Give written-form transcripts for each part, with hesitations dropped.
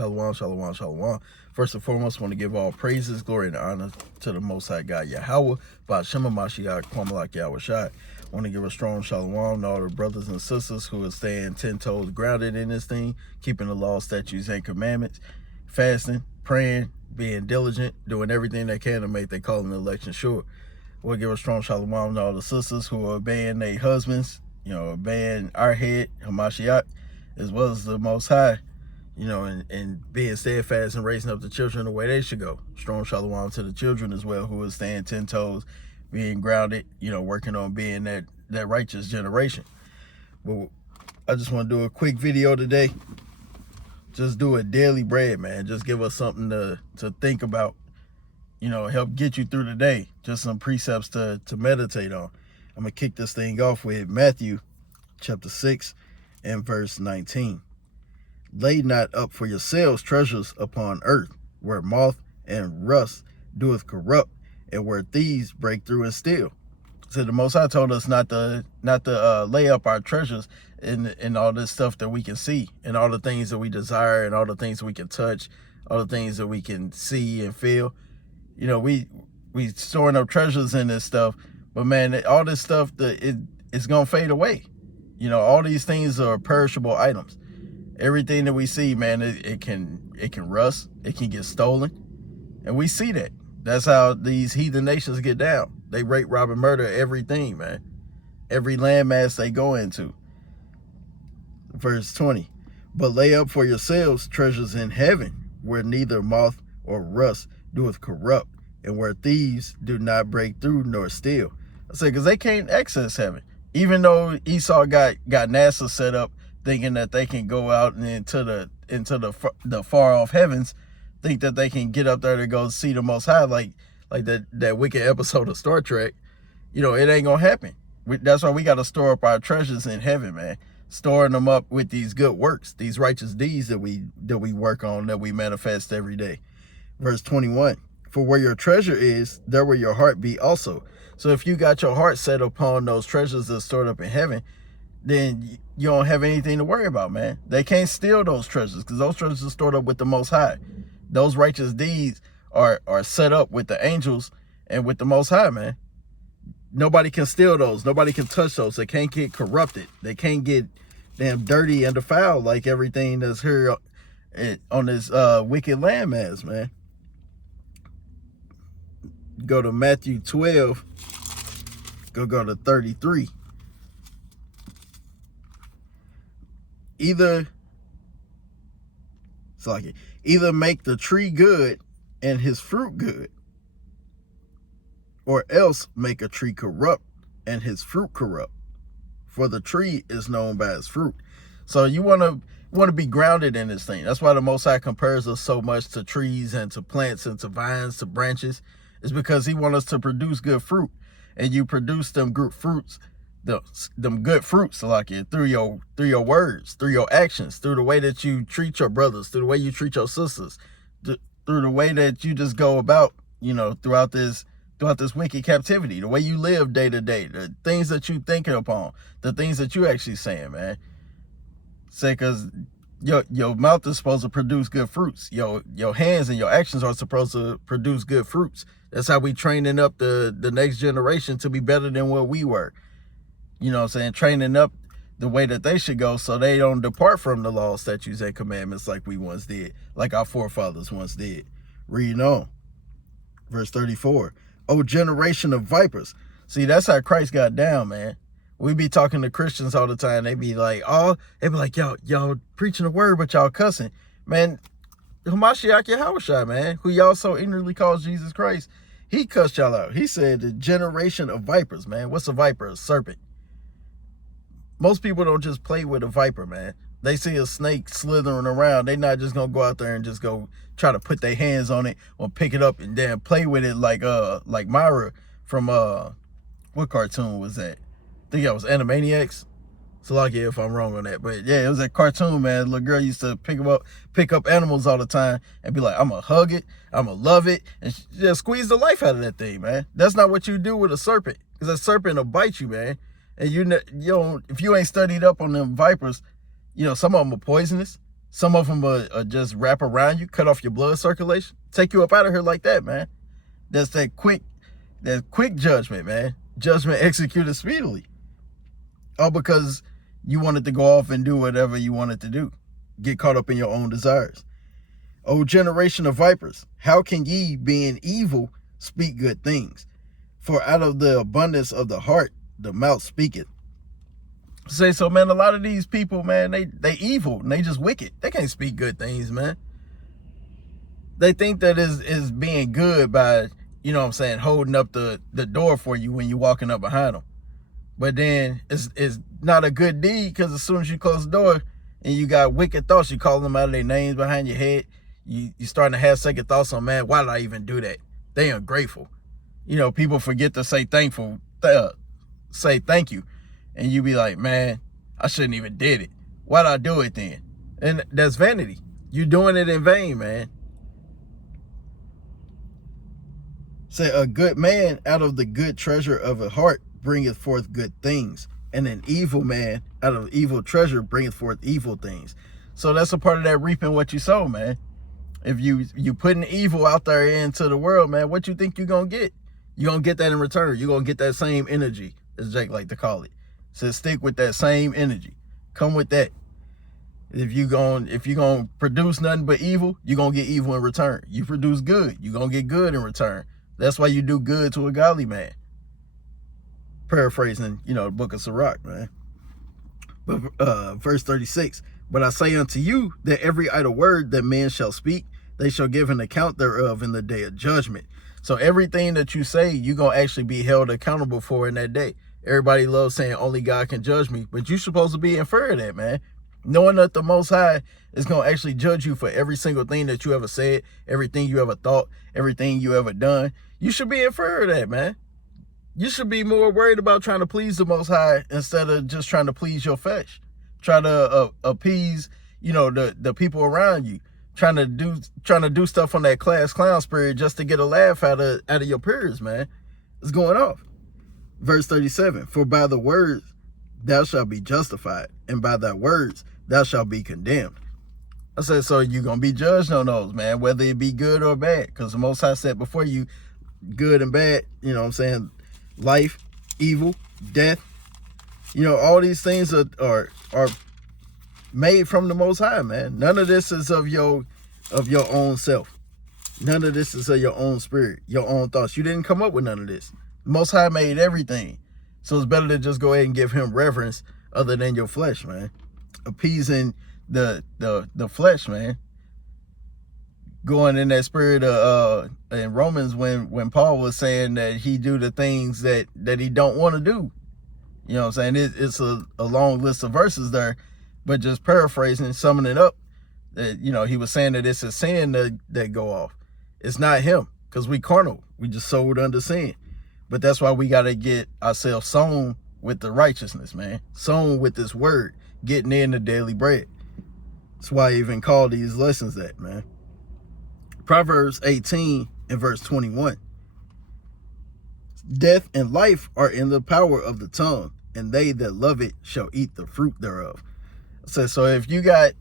Shalom, shalom, shalom. First and foremost, I want to give all praises, glory, and honor to the Most High God, Yahweh, Ba'Shem Mashiach, Kwamalak Yahweh Shai. I want to give a strong shalom to all the brothers and sisters who are staying 10 toes grounded in this thing, keeping the law, statutes, and commandments, fasting, praying, being diligent, doing everything they can to make their calling and election sure. We'll give a strong shalom to all the sisters who are obeying their husbands, obeying our head, Hamashiach, as well as the Most High, and being steadfast and raising up the children the way they should go. Strong shalom to the children as well, who are staying 10 toes, being grounded, working on being that righteous generation. But I just want to do a quick video today. Just do a daily bread, man. Just give us something to think about, help get you through the day. Just some precepts to meditate on. I'm going to kick this thing off with Matthew chapter 6 and verse 19. Lay not up for yourselves treasures upon earth, where moth and rust doeth corrupt, and where thieves break through and steal. So the Most High told us not to lay up our treasures in all this stuff that we can see, and all the things that we desire, and all the things that we can touch, all the things that we can see and feel. We storing up treasures in this stuff, but man, all this stuff it's gonna fade away. All these things are perishable items. Everything that we see, man, it can rust, it can get stolen, and we see that. That's how these heathen nations get down. They rape, rob, and murder everything, man. Every landmass they go into. Verse 20. But lay up for yourselves treasures in heaven, where neither moth or rust doeth corrupt, and where thieves do not break through nor steal. I say, because they can't access heaven. Even though Esau got NASA set up, thinking that they can go out and into the far off heavens, think that they can get up there to go see the Most High, like that wicked episode of Star Trek. It ain't gonna happen. That's why we got to store up our treasures in heaven, man. Storing them up with these good works, these righteous deeds that we work on, that we manifest every day. Verse 21. For where your treasure is, there will your heart be also. So if you got your heart set upon those treasures that's stored up in heaven, then you don't have anything to worry about, man. They can't steal those treasures, because those treasures are stored up with the Most High. Those righteous deeds are set up with the angels and with the Most High, man. Nobody can steal those. Nobody can touch those. They can't get corrupted. They can't get damn dirty and defiled like everything that's here on this wicked landmass, man. Go to Matthew 12. Go to 33. Either make the tree good and his fruit good, or else make a tree corrupt and his fruit corrupt. For the tree is known by its fruit. So you want to be grounded in this thing. That's why the Most High compares us so much to trees and to plants and to vines, to branches. It's because he wants us to produce good fruit. And you produce them good fruits, them good fruits, like it, through your words, through your actions, through the way that you treat your brothers, through the way you treat your sisters, through the way that you just go about, throughout this wicked captivity, the way you live day to day, the things that you thinking upon, the things that you actually saying, man. Say, because your mouth is supposed to produce good fruits. Your hands and your actions are supposed to produce good fruits. That's how we training up the next generation to be better than what we were. Training up the way that they should go, so they don't depart from the law, statutes, and commandments like we once did, like our forefathers once did. Reading on. Verse 34. O generation of vipers. See, that's how Christ got down, man. We be talking to Christians all the time. They be like, y'all preaching the word, but y'all cussing. Man, Hamashiach Yahushua, man, who y'all so ignorantly calls Jesus Christ, he cussed y'all out. He said the generation of vipers, man. What's a viper? A serpent. Most people don't just play with a viper, man. They see a snake slithering around. They not just gonna go out there and just go try to put their hands on it or pick it up and then play with it like Myra from what cartoon was that? I think that was Animaniacs. So like, yeah, if I'm wrong on that, but yeah, it was that cartoon, man. The little girl used to pick up animals all the time and be like, I'm gonna hug it, I'm gonna love it, and just squeeze the life out of that thing, man. That's not what you do with a serpent, because a serpent will bite you, man. And you don't, if you ain't studied up on them vipers, some of them are poisonous. Some of them are just wrap around you, cut off your blood circulation, take you up out of here like that, man. That's that quick judgment, man. Judgment executed speedily. All because you wanted to go off and do whatever you wanted to do. Get caught up in your own desires. O generation of vipers, how can ye, being evil, speak good things? For out of the abundance of the heart, the mouth speaketh. Say so, man. A lot of these people, man, they evil and they just wicked. They can't speak good things, man. They think that is being good by, you know what I'm saying, holding up the door for you when you're walking up behind them. But then it's not a good deed, because as soon as you close the door and you got wicked thoughts, you call them out of their names behind your head. You starting to have second thoughts on, man, why did I even do that? They ungrateful. You know, people forget to say say thank you. And you be like, man, I shouldn't even did it. Why'd I do it then? And that's vanity. You're doing it in vain, man. Say, a good man out of the good treasure of a heart bringeth forth good things, and an evil man out of evil treasure bringeth forth evil things. So that's a part of that reaping what you sow, man. If you putting evil out there into the world, man, what you think you're going to get? You're going to get that in return. You're going to get that same energy, as Jake like to call it. So stick with that same energy. Come with that. If you're going to produce nothing but evil, you're going to get evil in return. You produce good, you're going to get good in return. That's why you do good to a godly man. Paraphrasing, the book of Sirach, man. But verse 36, but I say unto you that every idle word that man shall speak, they shall give an account thereof in the day of judgment. So everything that you say, you're going to actually be held accountable for in that day. Everybody loves saying only God can judge me, but you're supposed to be inferred that, man. Knowing that the Most High is going to actually judge you for every single thing that you ever said, everything you ever thought, everything you ever done. You should be inferred that, man. You should be more worried about trying to please the Most High instead of just trying to please your flesh. Try to appease, the people around you. Trying to do stuff on that class clown spirit just to get a laugh out of your peers, man. It's going off. Verse 37, for by the words thou shalt be justified, and by thy words thou shalt be condemned. I said, so you're going to be judged on those, man, whether it be good or bad, because the Most High said before you, good and bad, life, evil, death, all these things are made from the Most High, man. None of this is of your own self. None of this is of your own spirit, your own thoughts. You didn't come up with none of this. The Most High made everything. So it's better to just go ahead and give him reverence other than your flesh, man. Appeasing the flesh, man. Going in that spirit of in Romans when Paul was saying that he do the things that he don't want to do. You know what I'm saying? It's a long list of verses there, but just paraphrasing, summing it up, that he was saying that it's a sin that go off. It's not him, because we carnal. We just sold under sin. But that's why we got to get ourselves sown with the righteousness, man. Sown with this word, getting in the daily bread. That's why I even call these lessons that, man. Proverbs 18 and verse 21. Death and life are in the power of the tongue, and they that love it shall eat the fruit thereof. So if you got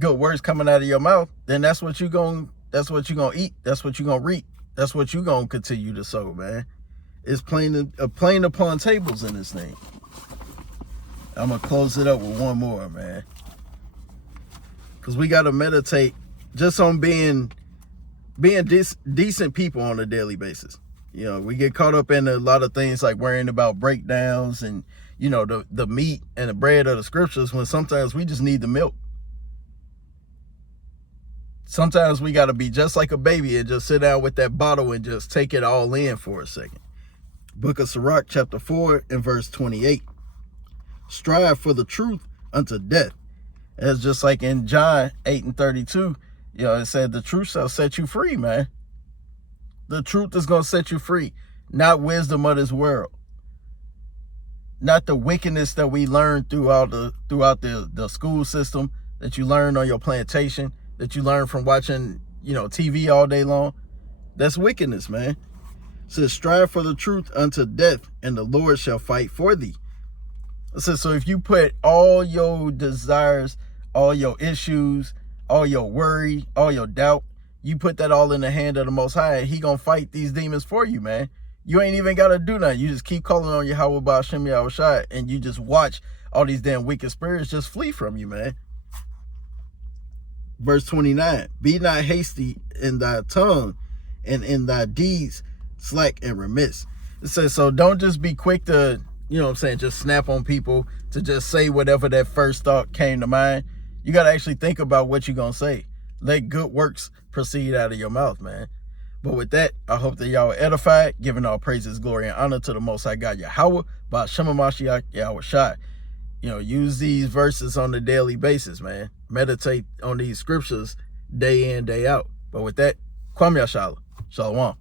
good words coming out of your mouth, then that's what you're gonna eat. That's what you're gonna reap. That's what you're gonna continue to sow, man. It's plain upon tables in this thing. I'm gonna close it up with one more, man, because we gotta meditate just on being decent people on a daily basis. We get caught up in a lot of things like worrying about breakdowns and the meat and the bread of the scriptures, when sometimes we just need the milk. Sometimes we got to be just like a baby and just sit down with that bottle and just take it all in for a second. Book of Sirach, chapter 4 and verse 28. Strive for the truth unto death. It's just like in John 8 and 32, it said the truth shall set you free, man. The truth is going to set you free, not wisdom of this world. Not the wickedness that we learn throughout the school system, that you learn on your plantation, that you learn from watching, TV all day long. That's wickedness, man. It says, strive for the truth unto death, and the Lord shall fight for thee. It says, so if you put all your desires, all your issues, all your worry, all your doubt, you put that all in the hand of the Most High, and he gonna fight these demons for you, man. You ain't even got to do nothing. You just keep calling on Yahweh Ba'ashem Yahushua, and you just watch all these damn wicked spirits just flee from you, man. Verse 29, be not hasty in thy tongue, and in thy deeds slack and remiss. It says, so don't just be quick to, you know what I'm saying, just snap on people, to just say whatever that first thought came to mind. You got to actually think about what you're going to say. Let good works proceed out of your mouth, man. But with that, I hope that y'all are edified, giving all praises, glory, and honor to the Most High God, Yahweh, Ba'ashem Mashiach, Yahushua. You know, use these verses on a daily basis, man. Meditate on these scriptures day in, day out. But with that, Kwame Yashala. Shalom.